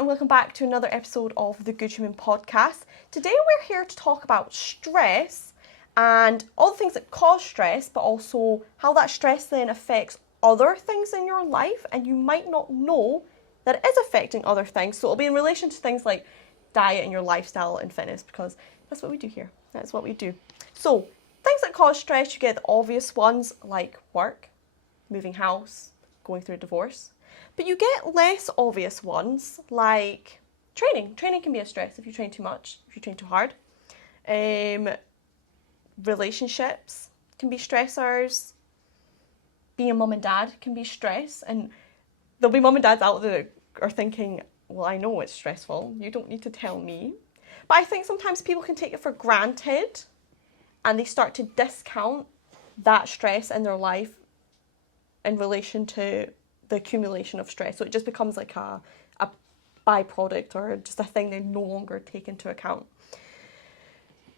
and welcome back to another episode of the Good Human Podcast. Today we're here to talk about stress and all the things that cause stress, but also how that stress then affects other things in your life, and you might not know that it is affecting other things. So it'll be in relation to things like diet and your lifestyle and fitness, because that's what we do here. That's what we do. So things that cause stress, you get the obvious ones like work, moving house, going through a divorce. But you get less obvious ones like training. Training can be a stress if you train too much, if you train too hard. Relationships can be stressors. Being a mum and dad can be stress. And there'll be mum and dads out there are thinking, well, I know it's stressful. You don't need to tell me. But I think sometimes people can take it for granted and they start to discount that stress in their life in relation to the accumulation of stress. So it just becomes like a byproduct or just a thing they no longer take into account.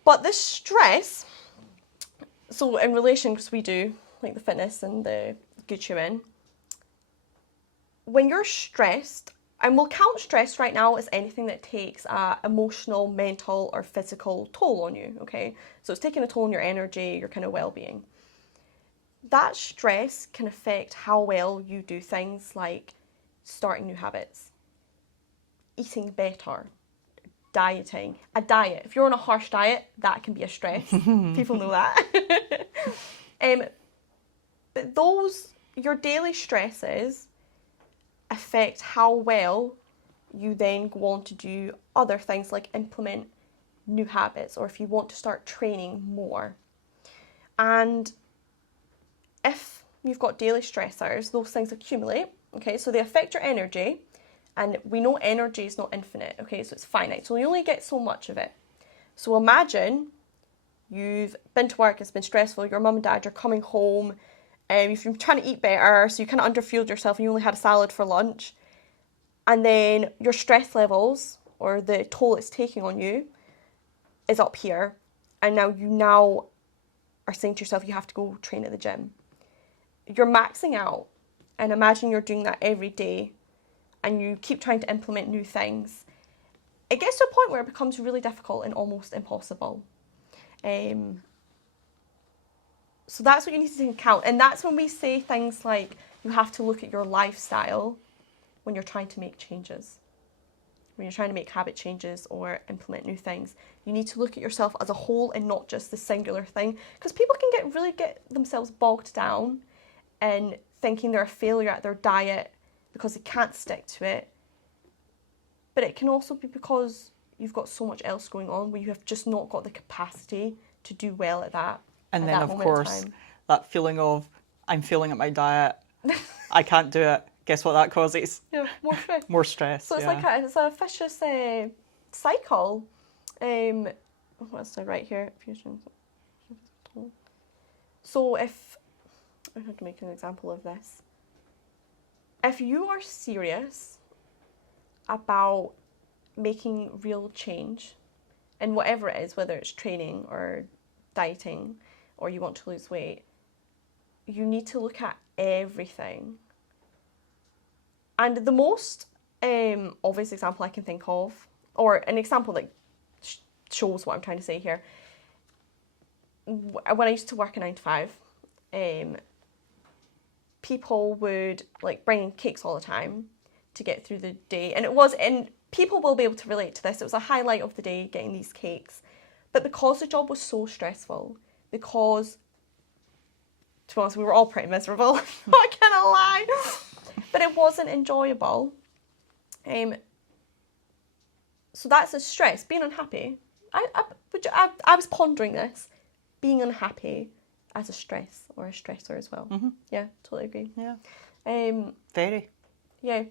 But this stress, so in relation, because we do like the fitness and the Good Human, when you're stressed, and we'll count stress right now as anything that takes a emotional, mental or physical toll on you, okay? So it's taking a toll on your energy, your kind of well-being. That stress can affect how well you do things like starting new habits, eating better, dieting. A diet, if you're on a harsh diet, that can be a stress. People know that. But your daily stresses affect how well you then go on to do other things like implement new habits, or if you want to start training more. And if you've got daily stressors, those things accumulate, okay? So they affect your energy, and we know energy is not infinite, okay? So it's finite, so you only get so much of it. So imagine you've been to work, it's been stressful, your mum and dad, you're coming home, you've been trying to eat better, so you kind of underfueled yourself and you only had a salad for lunch, and then your stress levels, or the toll it's taking on you, is up here, and now are saying to yourself you have to go train at the gym. You're maxing out, and imagine you're doing that every day and you keep trying to implement new things. It gets to a point where it becomes really difficult and almost impossible. So that's what you need to take into account, and that's when we say things like you have to look at your lifestyle when you're trying to make changes. When you're trying to make habit changes or implement new things, you need to look at yourself as a whole and not just the singular thing, because people can get themselves bogged down and thinking they're a failure at their diet because they can't stick to it. But it can also be because you've got so much else going on where you have just not got the capacity to do well at that. And then, of course, that feeling of, I'm failing at my diet, I can't do it. Guess what that causes? Yeah, more stress. More stress. So it's like it's a vicious cycle. What's I write here? So if I have to make an example of this. If you are serious about making real change in whatever it is, whether it's training or dieting or you want to lose weight, you need to look at everything. And the most obvious example I can think of, or an example that shows what I'm trying to say here, when I used to work a 9 to 5, people would like bring in cakes all the time to get through the day, and people will be able to relate to this. It was a highlight of the day getting these cakes, but because the job was so stressful, because to be honest, we were all pretty miserable. Not gonna lie, but it wasn't enjoyable. So that's a stress. Being unhappy. I was pondering this. Being unhappy as a stress or a stressor as well. Mm-hmm. Yeah, totally agree. Yeah. Very. Yeah.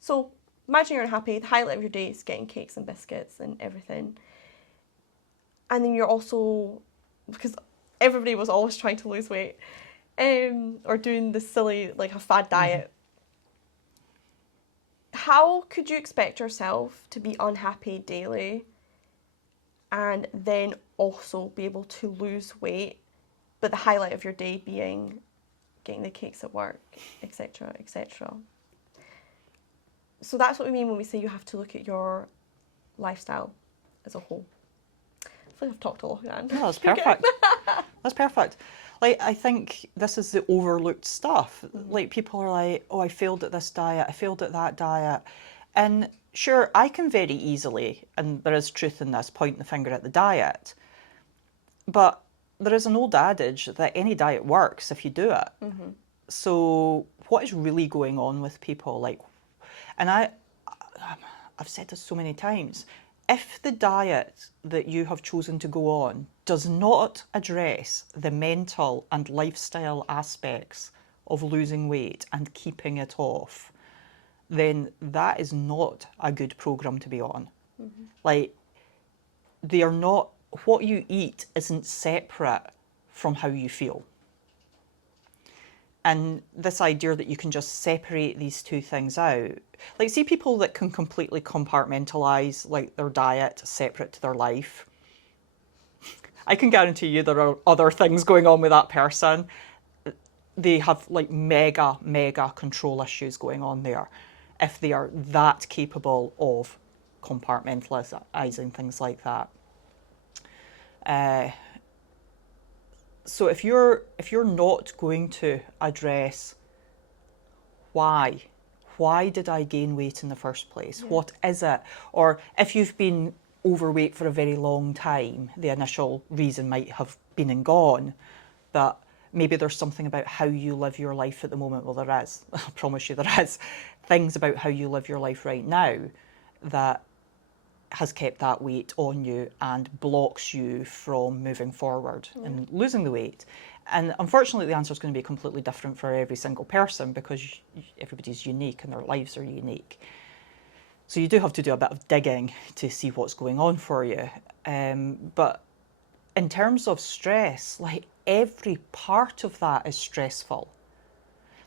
So imagine you're unhappy. The highlight of your day is getting cakes and biscuits and everything. And then you're also, because everybody was always trying to lose weight, or doing the silly, like a fad diet. Mm-hmm. How could you expect yourself to be unhappy daily and then also be able to lose weight, but the highlight of your day being getting the cakes at work, etc., etc.? So that's what we mean when we say you have to look at your lifestyle as a whole. I feel like I've talked a lot, Anne. No, that's perfect. That's perfect. Like, I think this is the overlooked stuff. Like, people are like, oh, I failed at this diet, I failed at that diet. And sure, I can very easily, and there is truth in this, point the finger at the diet. But there is an old adage that any diet works if you do it. So what is really going on with people? Like, and I've said this so many times, if the diet that you have chosen to go on does not address the mental and lifestyle aspects of losing weight and keeping it off, then that is not a good program to be on. Like, they are not, what you eat isn't separate from how you feel. And this idea that you can just separate these two things out, like, see people that can completely compartmentalize like their diet separate to their life, I can guarantee you there are other things going on with that person. They have like mega control issues going on there if they are that capable of compartmentalizing things like that. So if you're not going to address why did I gain weight in the first place? Yeah. What is it? Or if you've been overweight for a very long time, the initial reason might have been and gone, but maybe there's something about how you live your life at the moment. Well, there is. I promise you there is. Things about how you live your life right now that has kept that weight on you and blocks you from moving forward and losing the weight. And unfortunately, the answer is going to be completely different for every single person because everybody's unique and their lives are unique. So you do have to do a bit of digging to see what's going on for you. But in terms of stress, like, every part of that is stressful.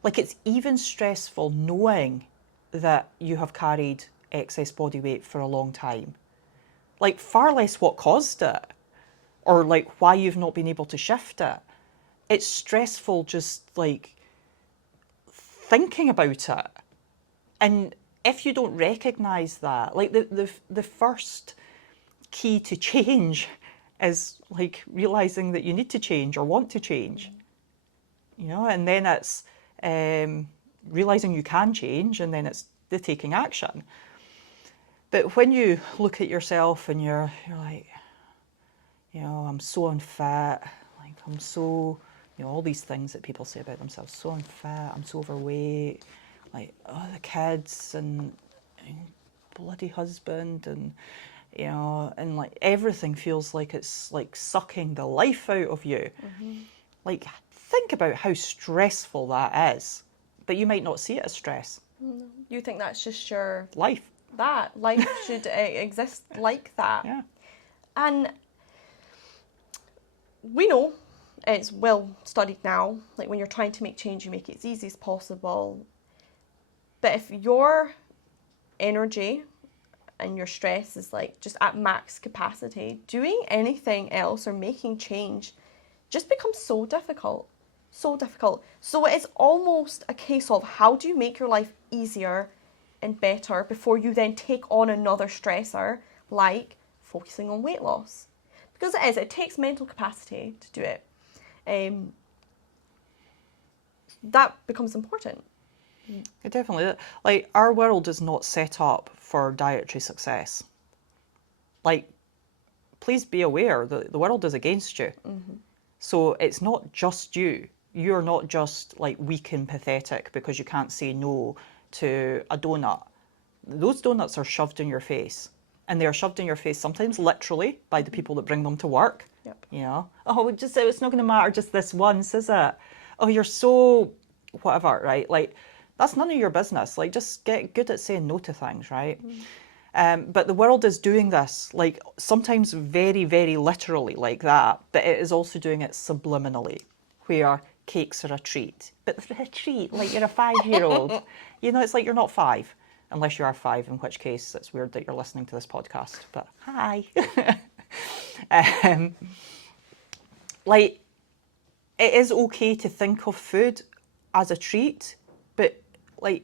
Like, it's even stressful knowing that you have carried excess body weight for a long time. Like, far less what caused it or like why you've not been able to shift it. It's stressful just like thinking about it. And if you don't recognize that, like, the first key to change is like realizing that you need to change or want to change, you know, and then it's realizing you can change, and then it's the taking action. But when you look at yourself and you're like, you know, I'm so unfit, like, I'm so, you know, all these things that people say about themselves, so unfit, I'm so overweight, like, oh, the kids and bloody husband, and, you know, and like everything feels like it's like sucking the life out of you. Like, think about how stressful that is, but you might not see it as stress. You think that's just your life. That life should exist like that. Yeah. And we know it's well studied now, like, when you're trying to make change, you make it as easy as possible. But if your energy and your stress is like just at max capacity, doing anything else or making change just becomes so difficult. So difficult. So it is almost a case of, how do you make your life easier and better before you then take on another stressor like focusing on weight loss? Because it takes mental capacity to do it. That becomes important. It definitely, like, our world is not set up for dietary success. Like, please be aware that the world is against you. So it's not just you. You're not just like weak and pathetic because you can't say no to a donut. Those donuts are shoved in your face, and they are shoved in your face sometimes literally by the people that bring them to work. Yep. You know, oh, it's not going to matter just this once, is it? Oh, you're so whatever, right? Like, that's none of your business. Like, just get good at saying no to things, right? But the world is doing this, like, sometimes very, very literally like that, but it is also doing it subliminally, where cakes are a treat. But a treat, like, you're a 5-year-old. You know, it's like you're not 5, unless you are 5, in which case it's weird that you're listening to this podcast, but hi. Like, it is okay to think of food as a treat, but like,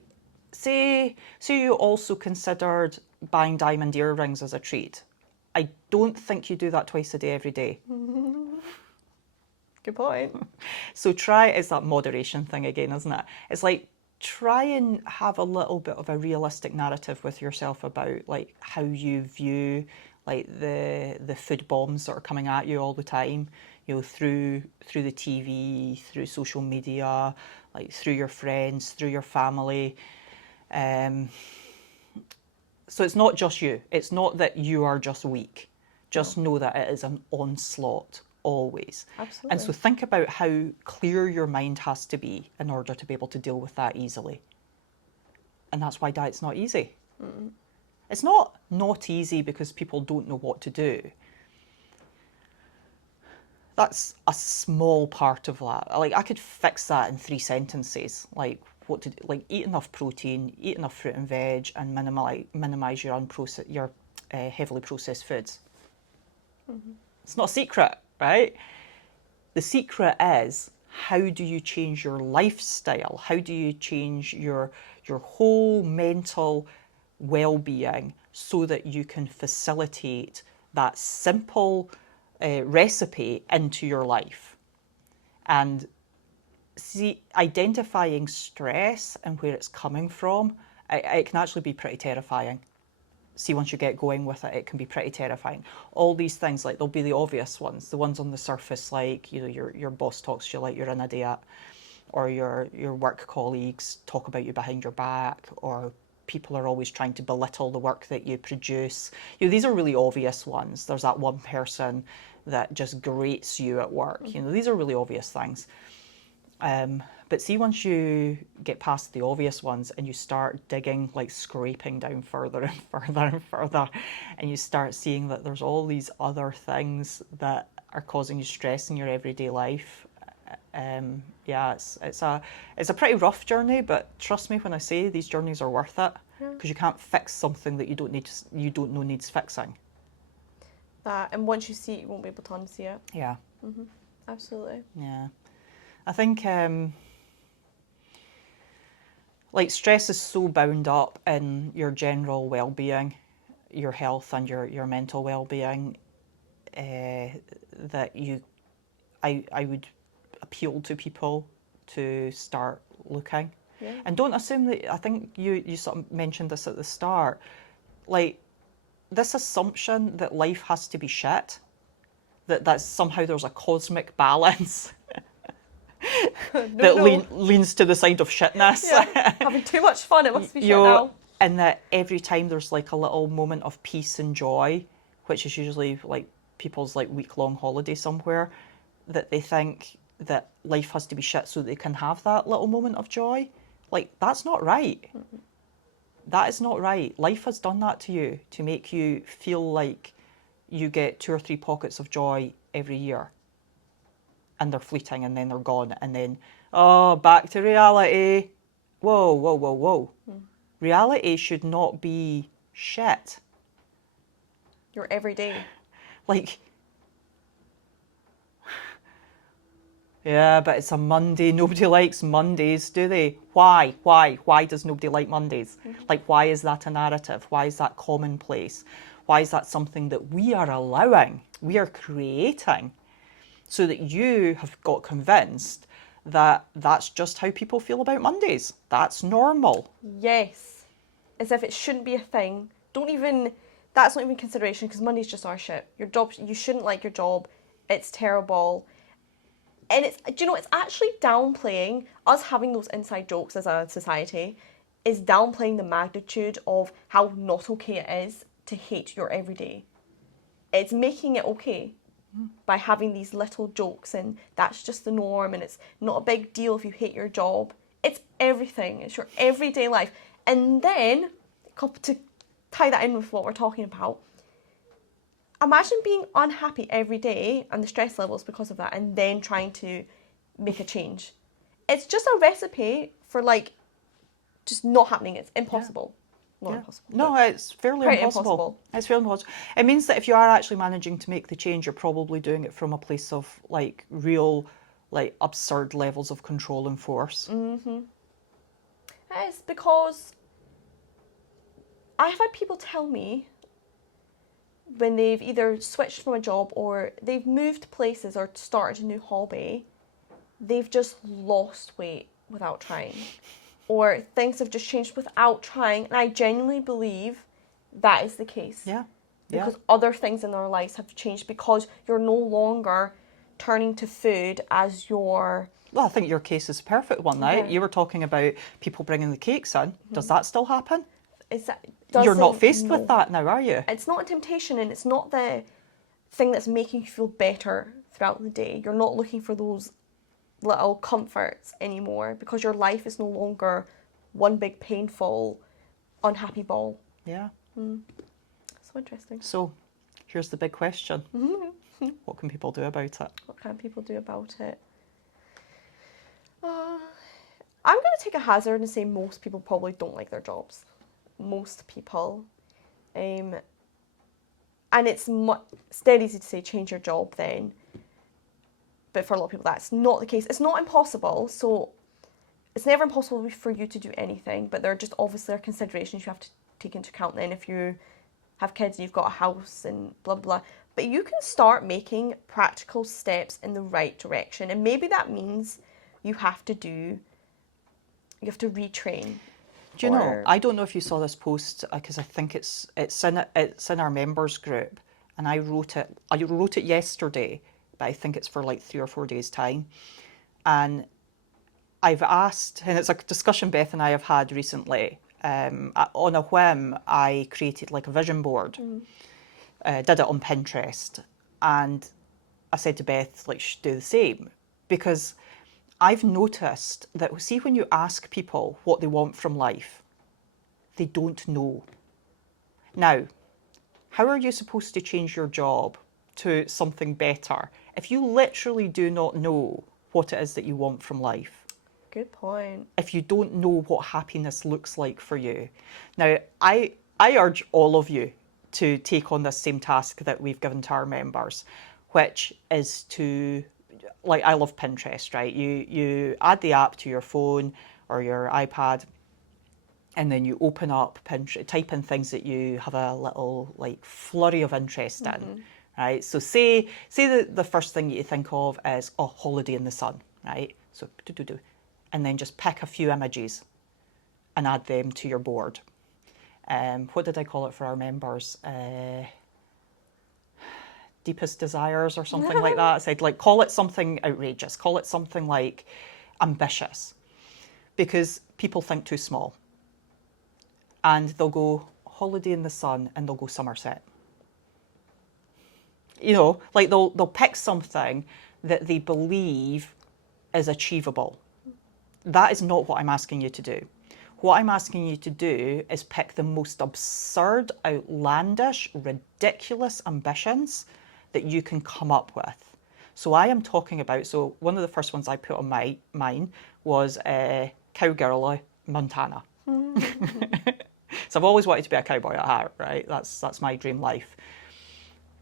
say you also considered buying diamond earrings as a treat. I don't think you do that twice a day every day. Good point. So try, it's that moderation thing again, isn't it? It's like, try and have a little bit of a realistic narrative with yourself about like how you view like the food bombs that are coming at you all the time, you know, through the TV, through social media, like through your friends, through your family. So it's not just you. It's not that you are just weak. Just know that it is an onslaught always. Absolutely. And so think about how clear your mind has to be in order to be able to deal with that easily. And that's why diet's not easy. It's not easy because people don't know what to do. That's a small part of that. Like, I could fix that in 3 sentences. Like, what to do, like, eat enough protein, eat enough fruit and veg, and minimize your heavily processed foods. It's not a secret, right? The secret is, how do you change your lifestyle? How do you change your whole mental well-being so that you can facilitate that simple recipe into your life? And see, identifying stress and where it's coming from, it can actually be pretty terrifying. See, once you get going with it, it can be pretty terrifying. All these things, like, there'll be the obvious ones, the ones on the surface, like, you know, your boss talks to you like you're an idiot, or your work colleagues talk about you behind your back, or people are always trying to belittle the work that you produce. You know, these are really obvious ones. There's that one person that just grates you at work. You know, these are really obvious things. But see, once you get past the obvious ones and you start digging, like scraping down further and further and further, and you start seeing that there's all these other things that are causing you stress in your everyday life, yeah, it's a pretty rough journey. But trust me when I say these journeys are worth it, because you can't fix something that you don't know needs fixing. And once you see it, you won't be able to unsee it. Yeah. Absolutely. Yeah. I think like, stress is so bound up in your general well-being, your health and your mental well-being, that I would appeal to people to start looking. Yeah. And don't assume that, I think you sort of mentioned this at the start, like, this assumption that life has to be shit, that somehow there's a cosmic balance leans to the side of shitness. Yeah. Having too much fun, it must be shit You know, now. and that every time there's like a little moment of peace and joy, which is usually like people's like week-long holiday somewhere, that they think that life has to be shit so they can have that little moment of joy. Like, that's not right. That is not right. Life has done that to you to make you feel like you get 2 or 3 pockets of joy every year, and they're fleeting, and then they're gone, and then, oh, back to reality. Whoa, whoa, whoa, whoa. Reality should not be shit. Your everyday. Like, yeah, but it's a Monday. Nobody likes Mondays, do they? Why? Why does nobody like Mondays? Like, why is that a narrative? Why is that commonplace? Why is that something that we are allowing, we are creating, so that you have got convinced that that's just how people feel about Mondays? That's normal. Yes. As if it shouldn't be a thing. That's not even consideration, because Monday's just our shit. Your job, you shouldn't like your job. It's terrible. And it's actually downplaying us having those inside jokes as a society, is downplaying the magnitude of how not okay it is to hate your everyday. It's making it okay by having these little jokes, and that's just the norm, and it's not a big deal if you hate your job. It's everything. It's your everyday life. And then, to tie that in with what we're talking about, imagine being unhappy every day and the stress levels because of that, and then trying to make a change. It's just a recipe for, like, just not happening. It's impossible. Not impossible. No, it's fairly impossible. It's fairly impossible. It means that if you are actually managing to make the change, you're probably doing it from a place of, like, real, like, absurd levels of control and force. It's because I've had people tell me when they've either switched from a job or they've moved places or started a new hobby, they've just lost weight without trying. Or things have just changed without trying. And I genuinely believe that is the case. Yeah. Because other things in their lives have changed because you're no longer turning to food as your... Well, I think your case is a perfect one, right? Yeah. You were talking about people bringing the cakes in. Does that still happen? You're not faced with that now, are you? It's not a temptation, and it's not the thing that's making you feel better throughout the day. You're not looking for those little comforts anymore because your life is no longer one big painful, unhappy ball. Yeah. So interesting. So, here's the big question. What can people do about it? What can people do about it? I'm going to take a hazard and say most people probably don't like their jobs. Most people. And it's dead easy to say change your job then. But for a lot of people that's not the case. It's not impossible, so it's never impossible for you to do anything, but there are just obviously considerations you have to take into account then if you have kids and you've got a house and blah, blah, blah. But you can start making practical steps in the right direction. And maybe that means you have to retrain. Do you know, I don't know if you saw this post, because I think it's in our members group, and I wrote it yesterday, but I think it's for like 3 or 4 days' time. And I've asked, and it's a discussion Beth and I have had recently, on a whim, I created like a vision board, did it on Pinterest, and I said to Beth, like, should do the same, because I've noticed that, see, when you ask people what they want from life, they don't know. Now, how are you supposed to change your job to something better if you literally do not know what it is that you want from life? Good point. If you don't know what happiness looks like for you. Now, I urge all of you to take on this same task that we've given to our members, which is to, like, I love Pinterest, right? You add the app to your phone or your iPad, and then you open up Pinterest, type in things that you have a little like flurry of interest in, right? So say the first thing that you think of is, oh, holiday in the sun, right? So and then just pick a few images and add them to your board. What did I call it for our members? Deepest desires or something like that. I said, like, call it something outrageous, call it something like ambitious, because people think too small. And they'll go holiday in the sun and they'll go Somerset. You know, like they'll pick something that they believe is achievable. That is not what I'm asking you to do. What I'm asking you to do is pick the most absurd, outlandish, ridiculous ambitions that you can come up with. So I am talking about, so one of the first ones I put on mine was Cowgirl, Montana. So I've always wanted to be a cowboy at heart, right? That's my dream life.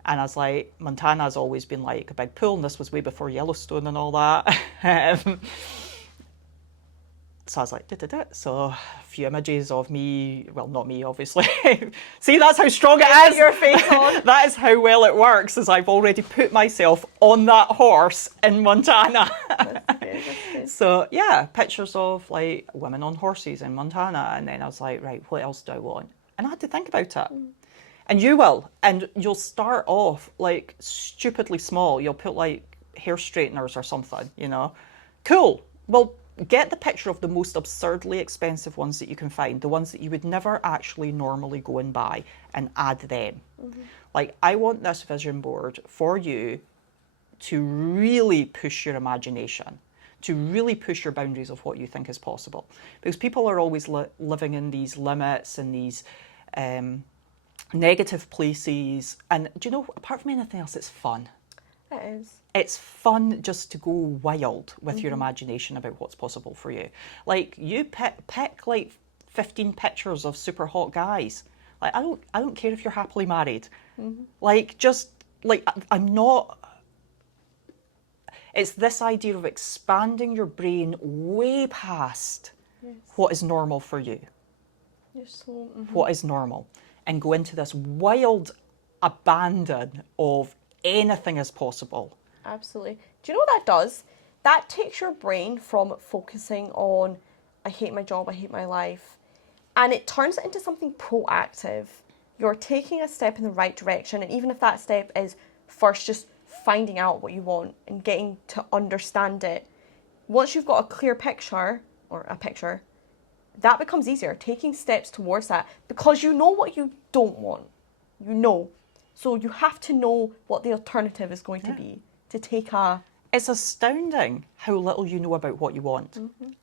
And I was like, Montana's always been like a big pool, and this was way before Yellowstone and all that. So I was like, so a few images of me, well, not me, obviously. See, that's how strong it is. Your face on. That is how well it works, is I've already put myself on that horse in Montana. That's good. So yeah, pictures of like women on horses in Montana. And then I was like, right, what else do I want? And I had to think about it. And you will. And you'll start off like stupidly small. You'll put like hair straighteners or something, you know. Cool. Well, get the picture of the most absurdly expensive ones that you can find, the ones that you would never actually normally go and buy, and add them. Like, I want this vision board for you to really push your imagination, to really push your boundaries of what you think is possible. Because people are always living in these limits and these negative places. And do you know, apart from anything else, it's fun. It is. It's fun just to go wild with your imagination about what's possible for you. Like, you pick like 15 pictures of super hot guys. Like, I don't care if you're happily married. Like, just like, I'm not. It's this idea of expanding your brain way past what is normal for you. You're so, what is normal, and go into this wild abandon of anything is possible. absolutely. Do you know what that does? That takes your brain from focusing on, I hate my job, I hate my life, and it turns it into something proactive. You're taking a step in the right direction, and even if that step is first just finding out what you want and getting to understand it, once you've got a clear picture, or a picture, that becomes easier, taking steps towards that, because you know what you don't want. You know. So you have to know what the alternative is going to be to take a... It's astounding how little you know about what you want.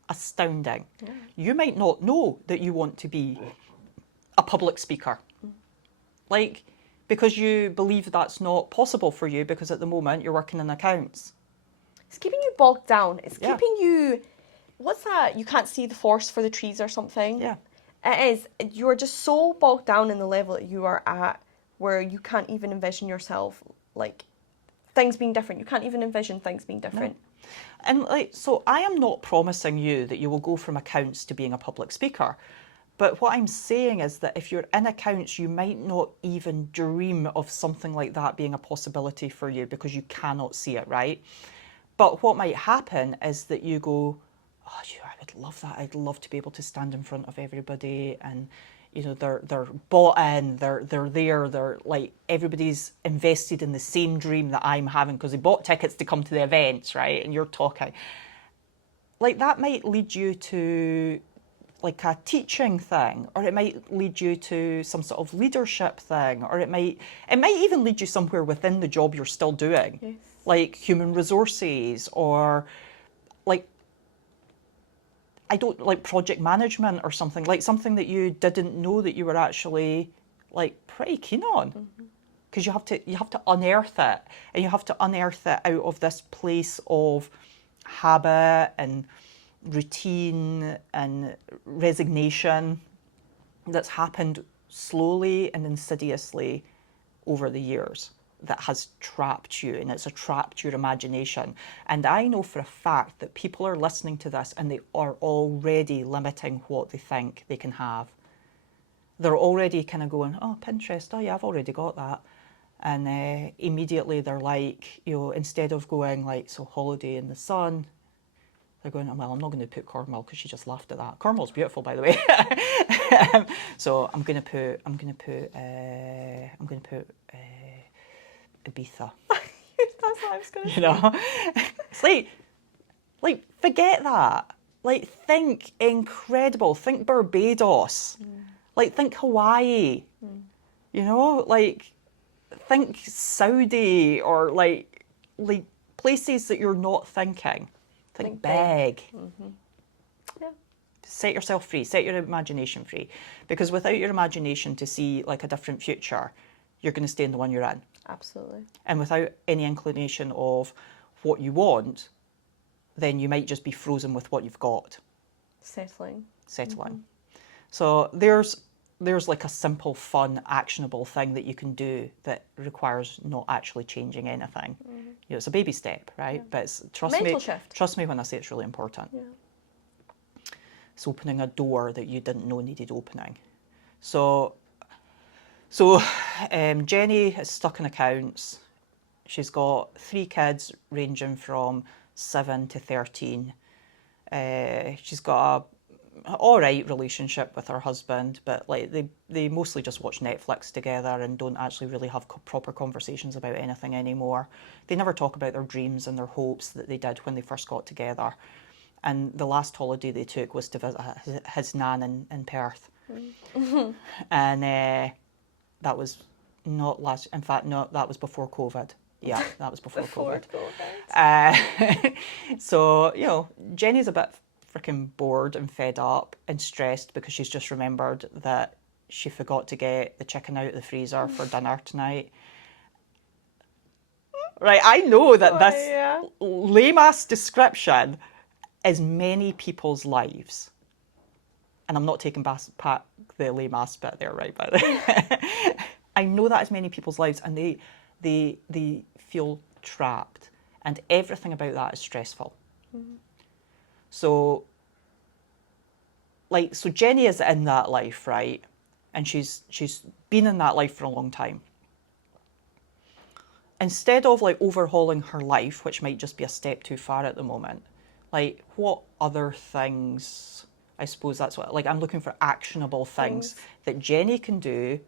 Astounding. Yeah. You might not know that you want to be a public speaker. Like, because you believe that's not possible for you because at the moment you're working in accounts. It's keeping you bogged down. It's Yeah. keeping you... What's that? You can't see the forest for the trees or something? Yeah. It is. You're just so bogged down in the level that you are at where you can't even envision yourself, like, things being different. You can't even envision things being different. No. And like, so I am not promising you that you will go from accounts to being a public speaker. But what I'm saying is that if you're in accounts, you might not even dream of something like that being a possibility for you because you cannot see it, right? But what might happen is that you go, oh, I would love that. I'd love to be able to stand in front of everybody, and you know they're bought in, they're there, they're like everybody's invested in the same dream that I'm having because they bought tickets to come to the events, right? And you're talking like that might lead you to like a teaching thing, or it might lead you to some sort of leadership thing, or it might even lead you somewhere within the job you're still doing. Yes. Like human resources, or like I don't like project management or something, like something that you didn't know that you were actually like pretty keen on. Because you have to unearth it, and you have to unearth it out of this place of habit and routine and resignation that's happened slowly and insidiously over the years, that has trapped you, and it's trapped your imagination. And I know for a fact that people are listening to this and they are already limiting what they think they can have. They're already kind of going, oh, Pinterest, oh yeah, I've already got that. And immediately they're like, you know, instead of going like, so holiday in the sun, they're going, well, I'm not going to put Cornwall because she just laughed at that. Cornwall's beautiful, by the way. So I'm going to put Ibiza. That's what I was going to say. You know, it's like forget that. Like think incredible. Think Barbados. Like think Hawaii. You know, like think Saudi, or like places that you're not thinking. Think big. Yeah. Set yourself free. Set your imagination free. Because without your imagination to see like a different future, you're going to stay in the one you're in. Absolutely. And without any inclination of what you want, then you might just be frozen with what you've got. Settling. So there's like a simple, fun, actionable thing that you can do that requires not actually changing anything. You know, it's a baby step, right? But it's, Mental shift. Trust me when I say it's really important. Yeah. It's opening a door that you didn't know needed opening. So Jenny is stuck in accounts. She's got 3 kids ranging from 7 to 13. She's got a all right relationship with her husband, but like they mostly just watch Netflix together and don't actually really have proper conversations about anything anymore. They never talk about their dreams and their hopes that they did when they first got together. And the last holiday they took was to visit his nan in Perth. And that was not last, in fact, no, that was before COVID. Yeah, that was before COVID. So, you know, Jenny's a bit freaking bored and fed up and stressed because she's just remembered that she forgot to get the chicken out of the freezer for dinner tonight. Right, I know that this lame-ass description is many people's lives. And I'm not taking back the lame-ass bit there, right, by the way. I know that is many people's lives, and they feel trapped. And everything about that is stressful. So like, so Jenny is in that life, right? And she's been in that life for a long time. Instead of like overhauling her life, which might just be a step too far at the moment, like what other things, I suppose that's what, like I'm looking for actionable things that Jenny can do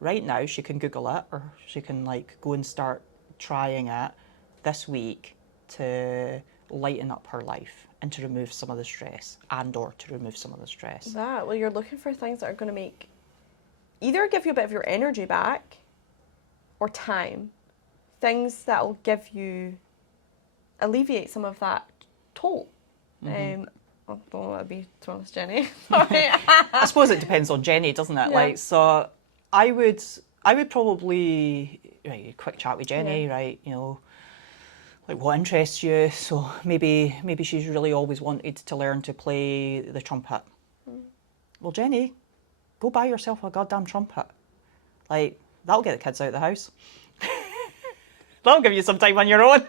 right now. She can Google it, or she can like go and start trying it this week to lighten up her life and to remove some of the stress, and or to remove some of the stress. Well, you're looking for things that are going to make, either give you a bit of your energy back or time. Things that will give you, alleviate some of that toll. I don't know what it'd be, to be honest, Jenny. I suppose it depends on Jenny, doesn't it? Yeah. Like, so I would probably, right, quick chat with Jenny, right? You know, like what interests you? So maybe she's really always wanted to learn to play the trumpet. Well, Jenny, go buy yourself a goddamn trumpet. Like, that'll get the kids out of the house. That'll give you some time on your own.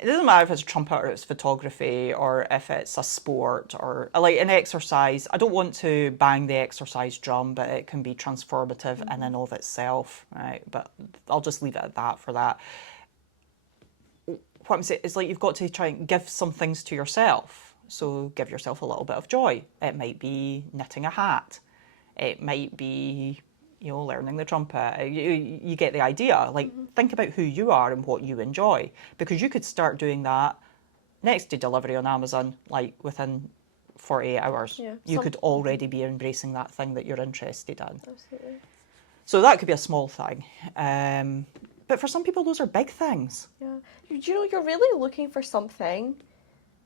It doesn't matter if it's a trumpet or it's photography or if it's a sport or like an exercise. I don't want to bang the exercise drum, but it can be transformative in and of itself, right? But I'll just leave it at that for that. What I'm saying is, like, you've got to try and give some things to yourself. So give yourself a little bit of joy. It might be knitting a hat. It might be, you know, learning the trumpet. You get the idea. Like, think about who you are and what you enjoy, because you could start doing that next day delivery on Amazon, like within 48 hours. Yeah, you could already be embracing that thing that you're interested in. Absolutely. So that could be a small thing. But for some people, those are big things. Yeah. You know, you're really looking for something,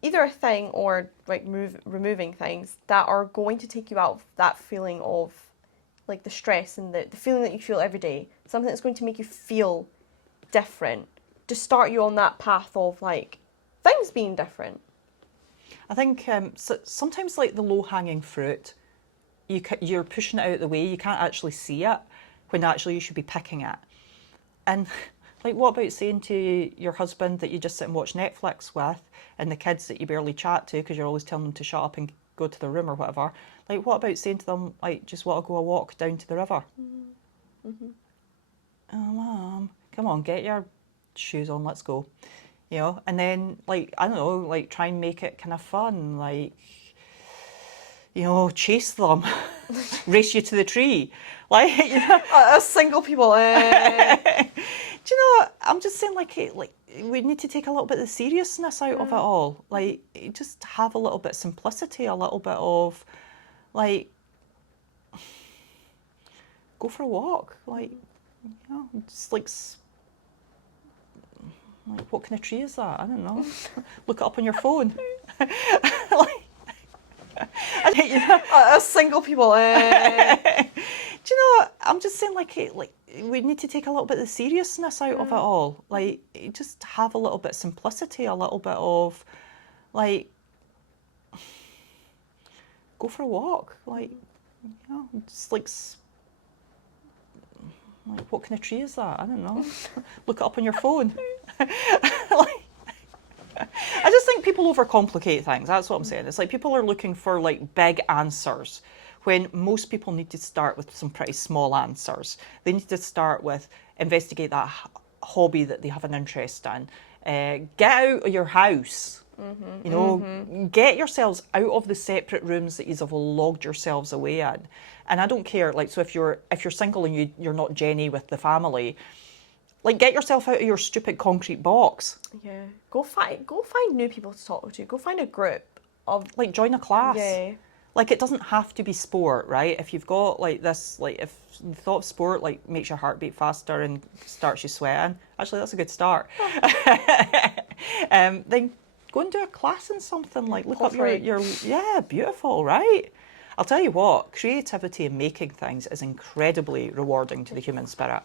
either a thing or like removing things that are going to take you out of that feeling of like the stress and the feeling that you feel every day. Something that's going to make you feel different, to start you on that path of like things being different. I think so sometimes, like the low-hanging fruit, you're pushing it out of the way. You can't actually see it when actually you should be picking it. And like, what about saying to your husband that you just sit and watch Netflix with, and the kids that you barely chat to because you're always telling them to shut up and go to their room or whatever? Like, what about saying to them, like, just want to go a walk down to the river? Oh, Mum, come on, get your shoes on, let's go. You know, and then, like, I don't know, like, try and make it kind of fun, like, you know, chase them, race you to the tree. Like, you know, As single people, do you know what? I'm just saying, like, we need to take a little bit of the seriousness out of it all. Like, just have a little bit of simplicity, a little bit of, like, go for a walk. Like, you know, just like, what kind of tree is that? I don't know. Look it up on your phone. Like, you know, as single people, do you know what? I'm just saying, like, we need to take a little bit of the seriousness out of it all. Like, just have a little bit of simplicity, a little bit of, like, go for a walk. Like, you know, just like, what kind of tree is that? I don't know. Look it up on your phone. Like, I just think people overcomplicate things. That's what I'm saying. It's like people are looking for like big answers when most people need to start with some pretty small answers. They need to start with investigate that hobby that they have an interest in. Get out of your house. You know, get yourselves out of the separate rooms that you have logged yourselves away in. And I don't care, like, so if you're single and you're not Jenny with the family, like, get yourself out of your stupid concrete box. Yeah. Go find new people to talk to. Go find a group of, like, join a class. Yeah. Like, it doesn't have to be sport, right? If you've got like this, like, if the thought of sport like makes your heart beat faster and starts you sweating, actually that's a good start. Then go and do a class in something, like look up your yeah, beautiful, right? I'll tell you what, creativity and making things is incredibly rewarding to the human spirit.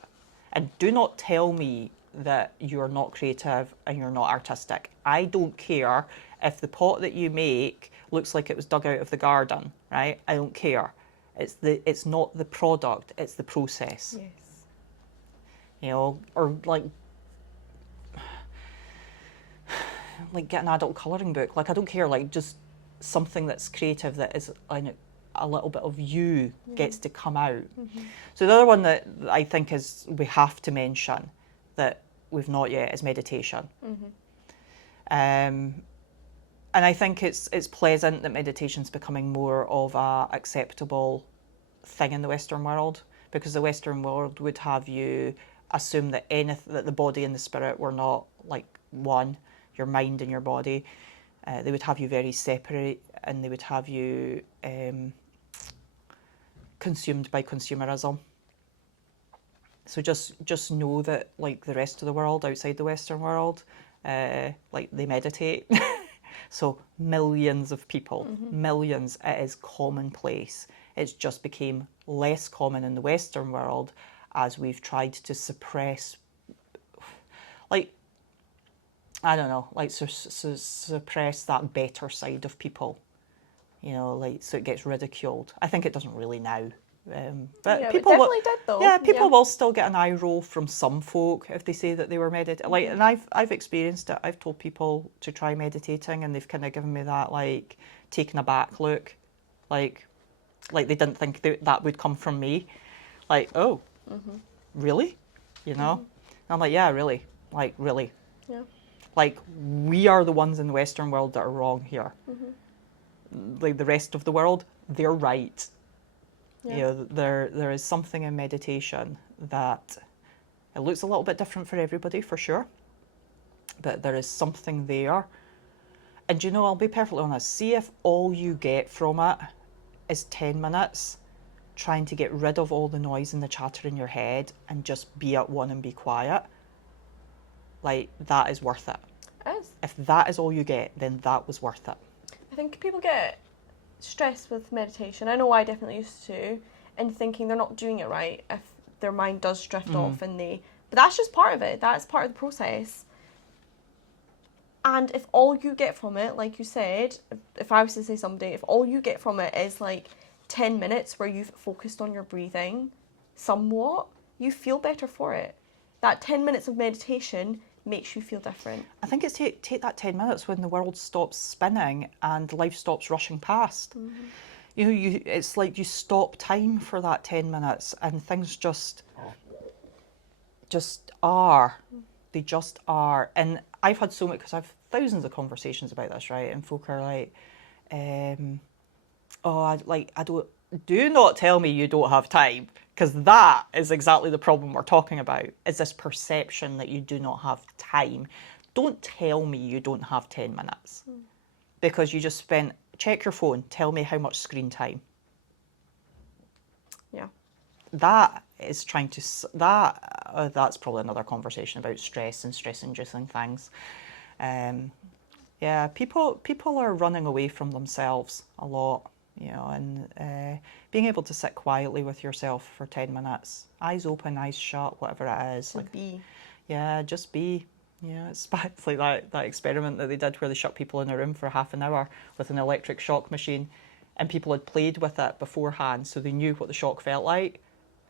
And do not tell me that you're not creative and you're not artistic. I don't care if the pot that you make looks like it was dug out of the garden, right? I don't care. It's not the product, it's the process. Yes. You know, or like get an adult colouring book. Like, I don't care, like, just something that's creative, that is a little bit of you gets to come out. So the other one that I think is we have to mention that we've not yet is meditation. And I think it's pleasant that meditation's becoming more of a acceptable thing in the Western world, because the Western world would have you assume that that the body and the spirit were not like one, your mind and your body. They would have you very separate, and they would have you consumed by consumerism. So just know that, like the rest of the world outside the Western world, like they meditate. So millions of people, millions, it is commonplace. It's just became less common in the Western world as we've tried to suppress, like, I don't know, like suppress that better side of people, you know, like, so it gets ridiculed. I think it doesn't really now. But yeah, people it definitely did though. Yeah, people will still get an eye roll from some folk if they say that they were meditating. Like, and I've experienced it. I've told people to try meditating, and they've kind of given me that like taken aback look, like they didn't think that would come from me. Like, oh, really? You know? And I'm like, yeah, really, like really. Yeah. Like, we are the ones in the Western world that are wrong here. Like the rest of the world, they're right. Yeah. You know, there is something in meditation that it looks a little bit different for everybody, for sure. But there is something there. And you know, I'll be perfectly honest, see if all you get from it is 10 minutes trying to get rid of all the noise and the chatter in your head and just be at one and be quiet. Like, that is worth it. It is. If that is all you get, then that was worth it. I think people get stressed with meditation. I know I definitely used to, and thinking they're not doing it right if their mind does drift off, and but that's just part of it. That's part of the process. And if all you get from it, like you said, if I was to say somebody, if all you get from it is like 10 minutes where you've focused on your breathing somewhat, you feel better for it. That 10 minutes of meditation makes you feel different. I think it's take that 10 minutes when the world stops spinning and life stops rushing past. You know, it's like you stop time for that 10 minutes and things just are. They just are. And I've had so much, because I've thousands of conversations about this, right? And folk are like, do not tell me you don't have time, because that is exactly the problem we're talking about, is this perception that you do not have time. Don't tell me you don't have 10 minutes because you just spent, check your phone, tell me how much screen time. Yeah. That is trying to, that's probably another conversation about stress and stress-inducing things. Yeah, people are running away from themselves a lot, you know, and being able to sit quietly with yourself for 10 minutes, eyes open, eyes shut, whatever it is. Like, be. Yeah, just be. Yeah, it's like that experiment that they did where they shut people in a room for half an hour with an electric shock machine, and people had played with it beforehand, so they knew what the shock felt like,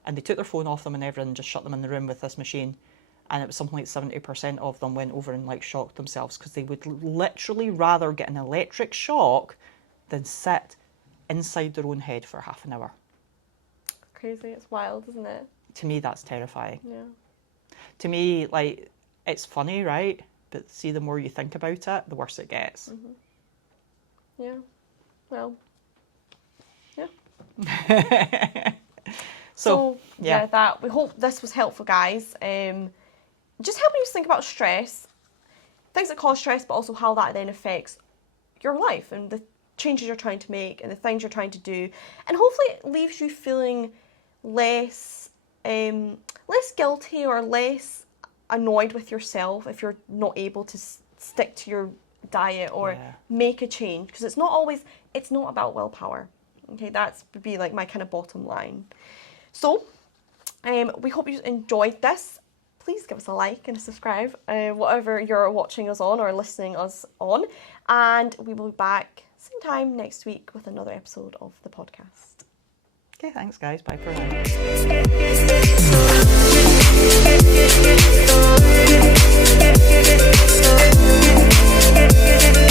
and they took their phone off them and everything, just shut them in the room with this machine. And it was something like 70% of them went over and like shocked themselves, because they would literally rather get an electric shock than sit inside their own head for half an hour. Crazy, it's wild, isn't it? To me, that's terrifying. Yeah. To me, like, it's funny, right? But see, the more you think about it, the worse it gets. Yeah. Well, yeah. So yeah, that we hope this was helpful, guys. Just helping you think about stress, things that cause stress, but also how that then affects your life and the changes you're trying to make and the things you're trying to do, and hopefully it leaves you feeling less guilty or less annoyed with yourself if you're not able to stick to your diet or make a change, because it's not about willpower. Okay, that would be like my kind of bottom line. So we hope you enjoyed this. Please give us a like and a subscribe, whatever you're watching us on or listening us on, and we will be back same time next week with another episode of the podcast. Okay, thanks guys, bye for now.